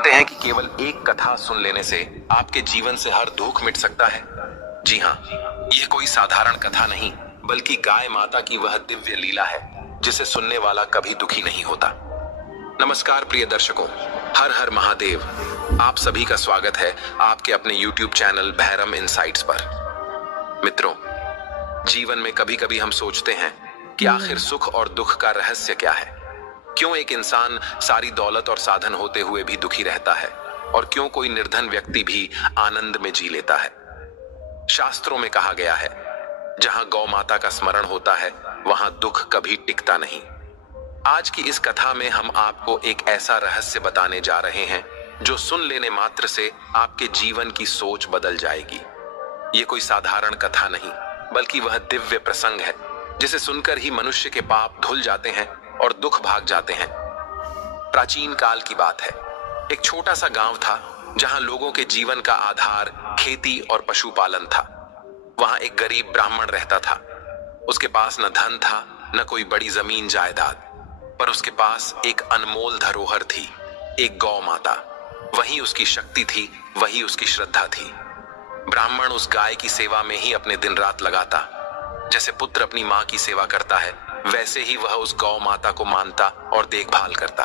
जानते हैं कि केवल एक कथा सुन लेने से आपके जीवन से हर दुख मिट सकता है। जी हाँ, यह कोई साधारण कथा नहीं बल्कि गाय माता की वह दिव्य लीला है जिसे सुनने वाला कभी दुखी नहीं होता। नमस्कार प्रिय दर्शकों, हर हर महादेव। आप सभी का स्वागत है आपके अपने YouTube चैनल भैरम इनसाइट्स पर। मित्रों, जीवन में कभी कभी हम सोचते हैं कि आखिर सुख और दुख का रहस्य क्या है। क्यों एक इंसान सारी दौलत और साधन होते हुए भी दुखी रहता है और क्यों कोई निर्धन व्यक्ति भी आनंद में जी लेता है। शास्त्रों में कहा गया है, जहां गौ माता का स्मरण होता है वहां दुख कभी टिकता नहीं। आज की इस कथा में हम आपको एक ऐसा रहस्य बताने जा रहे हैं जो सुन लेने मात्र से आपके जीवन की सोच बदल जाएगी। ये कोई साधारण कथा नहीं बल्कि वह दिव्य प्रसंग है जिसे सुनकर ही मनुष्य के पाप धुल जाते हैं और दुख भाग जाते हैं। प्राचीन काल की बात है, एक छोटा सा गांव था जहां लोगों के जीवन का आधार खेती और पशुपालन था। वहां एक गरीब ब्राह्मण रहता था। उसके पास न धन था न कोई बड़ी जमीन जायदाद, पर उसके पास एक अनमोल धरोहर थी, एक गौ माता। वही उसकी शक्ति थी, वही उसकी श्रद्धा थी। ब्राह्मण उस गाय की सेवा में ही अपने दिन रात लगाता। जैसे पुत्र अपनी माँ की सेवा करता है, वैसे ही वह उस गौ माता को मानता और देखभाल करता।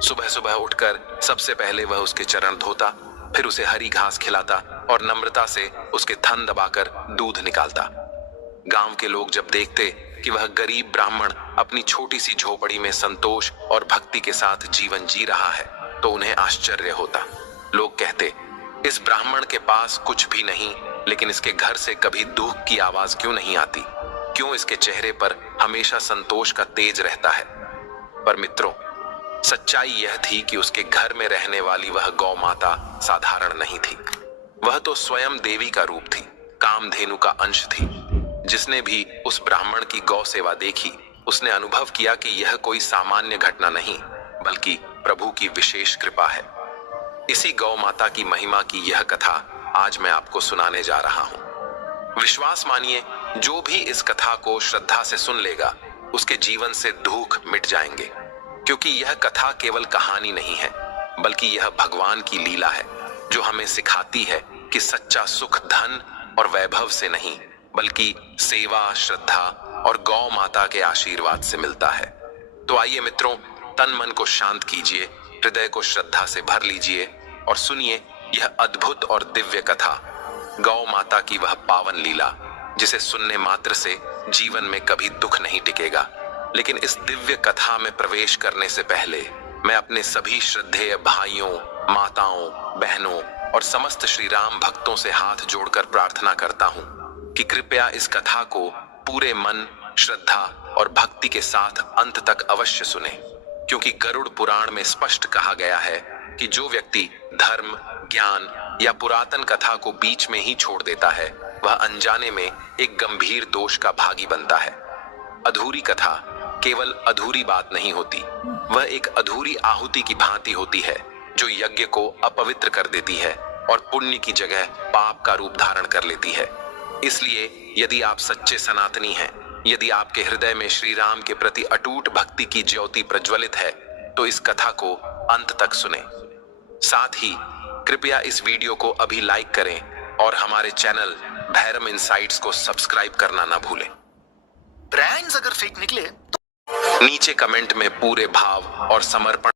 सुबह सुबह उठकर सबसे पहले वह उसके चरण धोता, फिर उसे हरी घास खिलाता और नम्रता से उसके थन दबाकर दूध निकालता। गांव के लोग जब देखते कि वह गरीब ब्राह्मण अपनी छोटी सी झोपड़ी में संतोष और भक्ति के साथ जीवन जी रहा है, तो उन्हें आश्चर्य होता। लोग कहते, इस ब्राह्मण के पास कुछ भी नहीं, लेकिन इसके घर से कभी दुख की आवाज क्यों नहीं आती? क्यों इसके चेहरे पर हमेशा संतोष का तेज रहता है? पर मित्रों, सच्चाई यह थी कि उसके घर में रहने वाली वह गौ माता साधारण नहीं थी। वह तो स्वयं देवी का रूप थी, कामधेनु का अंश थी। जिसने भी उस ब्राह्मण की गौ सेवा देखी, उसने अनुभव किया कि यह कोई सामान्य घटना नहीं बल्कि प्रभु की विशेष कृपा है। इसी गौ माता की महिमा की यह कथा आज मैं आपको सुनाने जा रहा हूं। विश्वास मानिए, जो भी इस कथा को श्रद्धा से सुन लेगा उसके जीवन से दुख मिट जाएंगे, क्योंकि यह कथा केवल कहानी नहीं है बल्कि यह भगवान की लीला है जो हमें सिखाती है कि सच्चा सुख धन और वैभव से नहीं बल्कि सेवा, श्रद्धा और गौ माता के आशीर्वाद से मिलता है। तो आइए मित्रों, तन मन को शांत कीजिए, हृदय को श्रद्धा से भर लीजिए और सुनिए यह अद्भुत और दिव्य कथा, गौ माता की वह पावन लीला जिसे सुनने मात्र से जीवन में कभी दुख नहीं टिकेगा। लेकिन इस दिव्य कथा में प्रवेश करने से पहले मैं अपने सभी श्रद्धेय भाइयों, माताओं, बहनों और समस्त श्री राम भक्तों से हाथ जोड़कर प्रार्थना करता हूं कि कृपया इस कथा को पूरे मन, श्रद्धा और भक्ति के साथ अंत तक अवश्य सुने, क्योंकि गरुड़ पुराण में स्पष्ट कहा गया है कि जो व्यक्ति धर्म, ज्ञान या पुरातन कथा को बीच में ही छोड़ देता है, वह अनजाने में एक गंभीर दोष का भागी बनता है। अधूरी कथा केवल अधूरी बात नहीं होती, वह एक अधूरी आहुति की भांति होती है जो यज्ञ को अपवित्र कर देती है और पुण्य की जगह पाप का रूप धारण कर लेती है। इसलिए यदि आप सच्चे सनातनी हैं, यदि आपके हृदय में श्री राम के प्रति अटूट भक्ति की ज्योति प्रज्वलित है, तो इस कथा को अंत तक सुने। साथ ही कृपया इस वीडियो को अभी लाइक करें और हमारे चैनल भैरम इनसाइट्स को सब्सक्राइब करना ना भूलें। ब्रांड्स अगर फेक निकले तो नीचे कमेंट में पूरे भाव और समर्पण